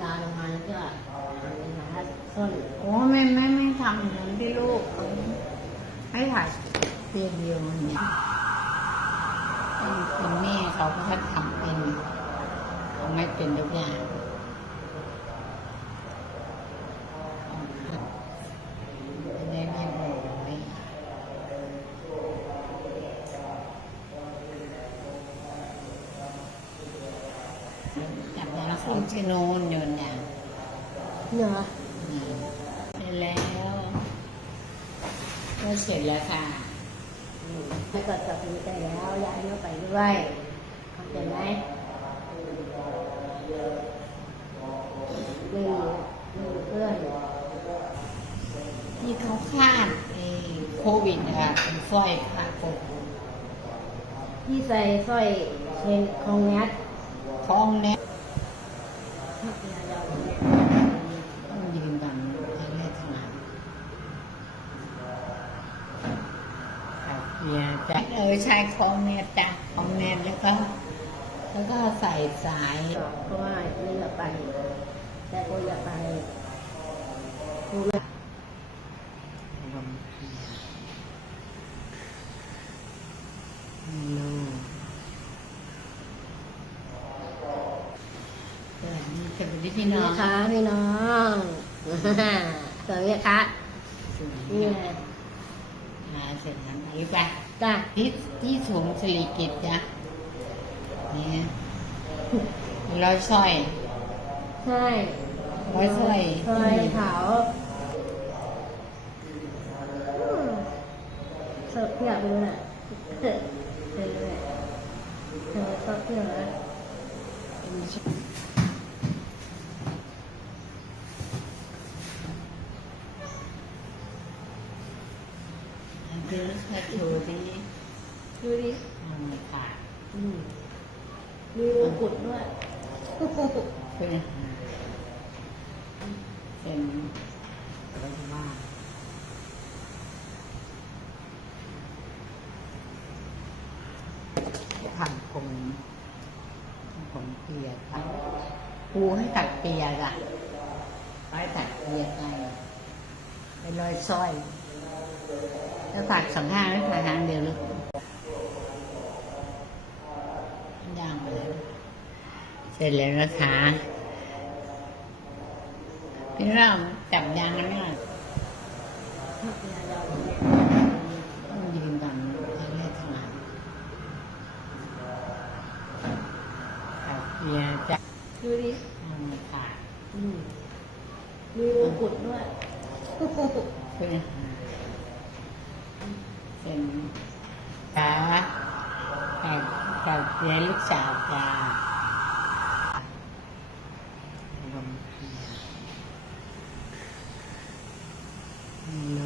ยาลงมาแล้วก็หาส้นโอ้ไม่ไม่ไม่ทำอย่างนั้นที่ลูกเขาให้ถ่ายเพียงเดียวอย่างนี้เป็นเป็นแม่เขาก็ทำเป็นเขาไม่เป็นทุกอย่างเป็นได้ไม่โอยจับ ยาละครชิโนนโยนอย่างเนาะอืมเสร็จแล้วก็เสร็จแล้วค่ะแล้วก็จับมือได้แล้วยายก็ไปด้วยเข้าใจไหมหนึ่งหนึ่งเพื่อนที่เขาคาดไอ้โควิดนะคะเป็นสร้อยคาดโควิดที่ใส่สร้อยเชนของแมทท้องแน่ต้องยืนกันให้แม่ทำงานค่ะเบียร์จะเออใช้ของแน่จ้ะของแน่แล้วก็ แล้วก็ใส่สายเพราะว่านี่อยาไปแต่ก็อย่าไปรู้ไหมลสวัสดีพี่น้องนะคะพี่น้องสวัสดีค่ะนี่ไงมาเสร็จแล้วนี่ไป จ้ะที่ที่สูงสิริกิตจ้ะนี่ร้อยสร้อยใช่ร้อยสร้อยสร้อยขาวอืมชอบเที่ยวไปด้วยน่ะเออเออเธอชอบเที่ยวนะ คือแค่ดูที่ ดูดิ มันขาด อืมมีมงกุฎด้วย เป็น เป็นอะไรบ้างผ่านผมผมเปียกครับครูให้ตัดเปียกอะให้ตัดเปียกไงไปลอยสร้อยแล้วตัดสองข้างแล้วตัดทางเดียวหรือย่างไปเลยเสร็จแล้วนะคะ พี่เราจับยางกันหน่อยต้องยืนกันให้แม่ทำงานค่ะเบียร์จะดูดิมันขาดอืมมีมงกุฎด้วยเป็นเป็นขาแอบแอบเลี้ยงลูกสาวจ้าลมเพียฮัลโหล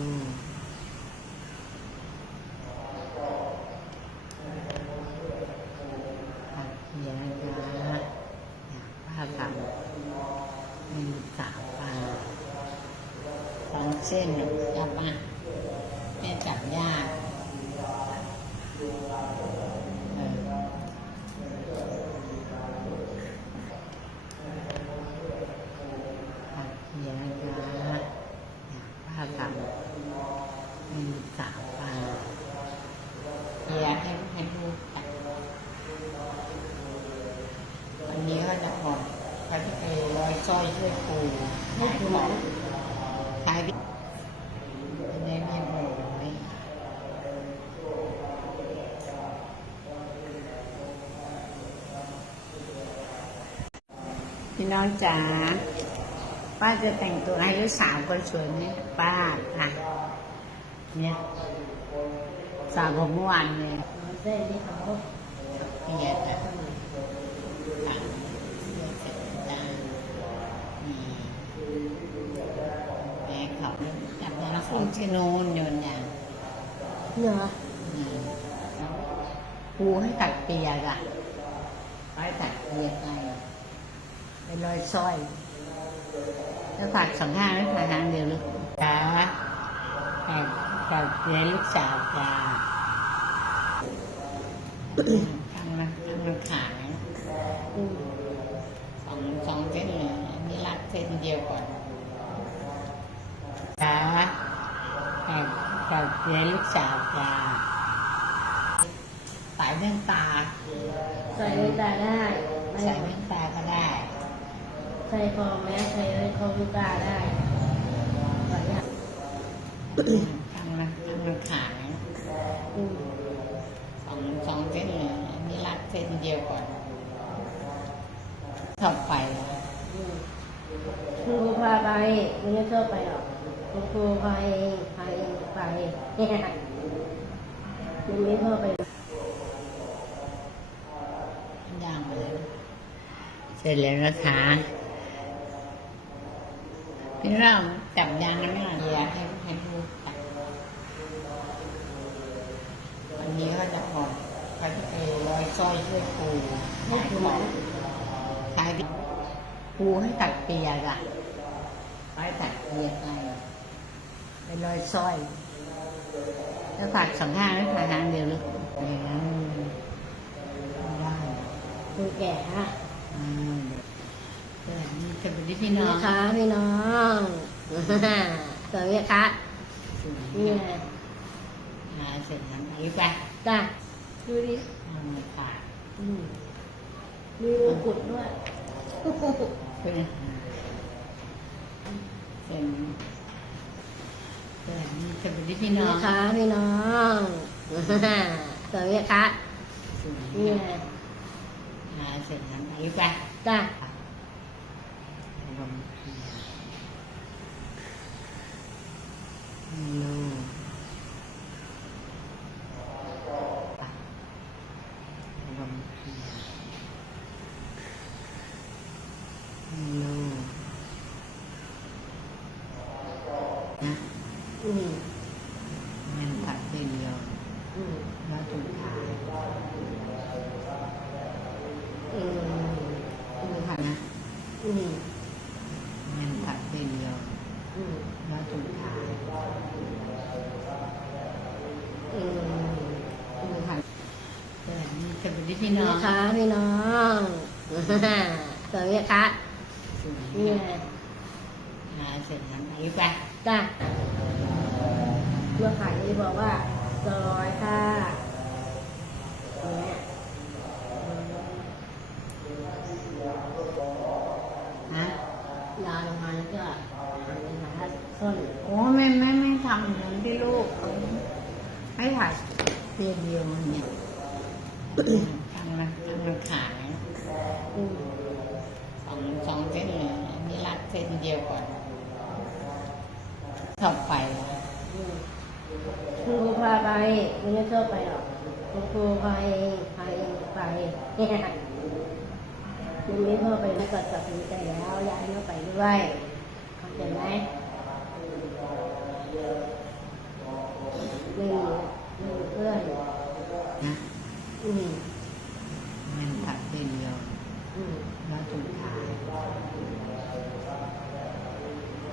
ค่ะเพียนะอยากพากันให้ลูกสาวพา เส้นจับมาแม่จับยากเออผัดเพียนะคะอยากพากันให้ลูกสาวพาเพียให้ให้ลูกจับวันนี้ก็จะออกเขาจะไปร้อยสร้อยช่วยปูให้ครูไหมขายดิเป็นไงไม่โอยพี่ น้องจ๋าป้าจะแต่งตัวให้ลูกสาวคนสวยไหมป้าค่ะเนี่ยสาวผมเมื่อวานเลยเส้นที่เขาเพียแต่ค่ะเลือกเสร็จแล้วจ้านี่แม่เขาจับยาละครชิโนนโยนอย่างเนาะอืมครูให้ตัดเปียกอะให้ตัดเปียกไง ไปลอยสร้อย แล้วตัดสองข้างแล้วตัดทางเดียวหรือจ้าแต่แต่เลี้ยงลูกสาวจ้าทางละทางละขาอืมสองสองเส้นเลยอันนี้เดียวก่อนจ้าแอบกับเรียนลูกสาวจ้าสายแว่นตาใส่แว่นตาได้ไม่ใส่แว่นตาก็ได้ใส่คอแมสใส่คอลูกตาได้หลายอย่างทางละทางละขายอืมสองสองเส้นเลยอันนี้รัดเส้นเดียวก่อนชอบไปเหรออืมครูพาไปไม่ได้ชอบไปหรอกคุณครูพาเองพาเองไปเนี่ยมันไม่ชอบไป ย่างไปเลยเสร็จแล้วนะคะ พี่เราจับยางกันไม่หน่อยเดียวให้ให้ดูจับวันนี้เขาจะออกเขาจะไปร้อยสร้อยช่วยปูไม่ขายถูกขไหมองขายปูให้ตัดเปียกอะไว้ตัดเปียกไปไปร้อยสร้อยแล้วฝากสองห้างแล้วฝากทางเดียวหรือย่างนั้นไม่ได้ครูแก่ฮะ อืมเปิดนี่จะเป็นที่พี่น้นี่องนะคะพี่น้องสวัสดีค่ะนี่ไงหาเสร็จแล้วไหนไปจ้ะดูดิทำมาขาดอืมมีมงกุฎด้วยเป็นเสร็จเปิดนี่จะเป็นที่พี่น้องนะคะพี่น้องสวัสดีค่ะนี่ไงหาเสร็จแล้วไหนไปจ้ะลง ทีฮัลโหลลงทีฮัลโหลนะ อืม เงินผัดเดียว อืม แล้วสุดท้าย อืม คือผัดนะ อืม เงินผัดเดียวอืมแล้วสุดท้ายอืมคือผัดเปิดนี่จะเป็นที่พี่น้องนะคะพี่น้องสวัสดีค่ะนี่ไงหาเสร็จแล้วไหนไปจ้ะเมื่อขายนี่บอกว่าสร้อยค่ะเนี่ย ฮะ ยาวลงมาแล้วก็หาส้น โอ้ไม่ไม่ไม่ทำเหมือน ที่ลูกเขาให้ถ่ายเตียเดียวเนี่ยทางละทางละขายสองสองเส้นเลยอันนี้รัดเส้นเดียวก่อนชอบไปเหรอครูพาไปไม่ได้ชอบไปหรอกคุณครูพาเองพาเองไปเนี่ยมันไม่ชอไปแล้วก็ตัดสินใจแล้วยายมาไปด้วยเข้าใจไหมหนึ่งหนึ่งเพื่อน นะ อืมเงินผัดเดียวอืมแล้วสุดท้าย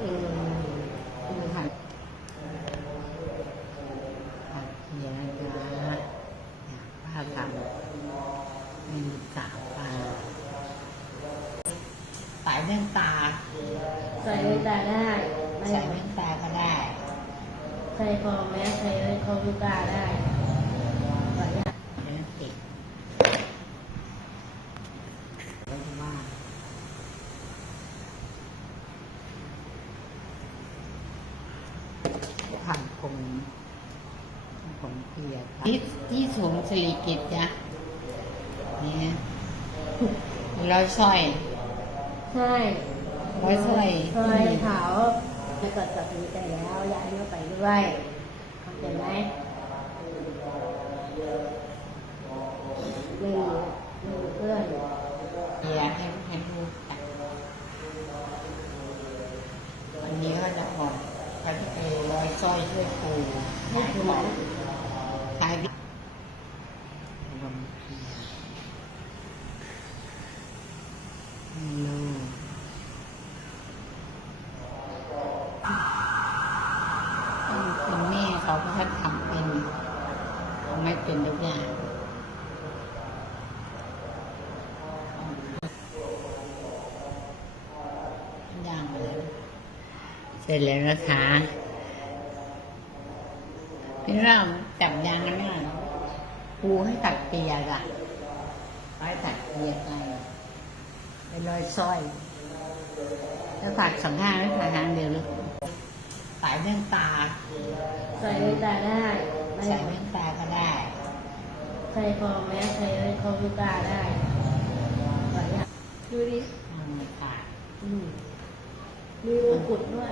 อืมคือผัดผัดเพียนะจ๊ะอยากป้าทำเป็นสาวปลาสายแว่นตา ใส่แว่นตาได้ใส่แว่นตาก็ได้ ใส่คอแมสใส่คอลูกตาได้หลายอย่าง เนื้อติดแล้วว่าผ่านผมผมเปียก ที่ที่สวมสิริกิตจ้ะนี่ฮะร้อยสร้อยใช่ร้อยสร้อยสร้อยขาวแล้วก็ตัดสินใจแล้วย้ายมาไปด้วยเข้าใจไหมหนึ่งหนึ่งเพื่อนเปียกให้ให้ลูกตัดวันนี้เขาจะออกเขาจะไปร้อยสร้อยช่วยปูไม่ถูกไหม ขายดิลงทีฮัลโหลเป็นแม่เขาก็ทำเป็นเขาไม่เป็นทุกอย่างย่างเลย เสร็จแล้วนะคะพี่เราจับยางกันเนี่ยครูให้ตัดเปียกอะไปตัดเปียกไงเป็นรอยสร้อยแล้วฝากสองข้างไม่ฝากทางเดียวลูกสายแว่นตา ใส่ในตาได้ไม่ใส่แว่นตาก็ได้ ใส่คอแม้ใส่คอลูกตาได้หลายอย่างดูดิทำขาดอืม มีมงกุฎด้วย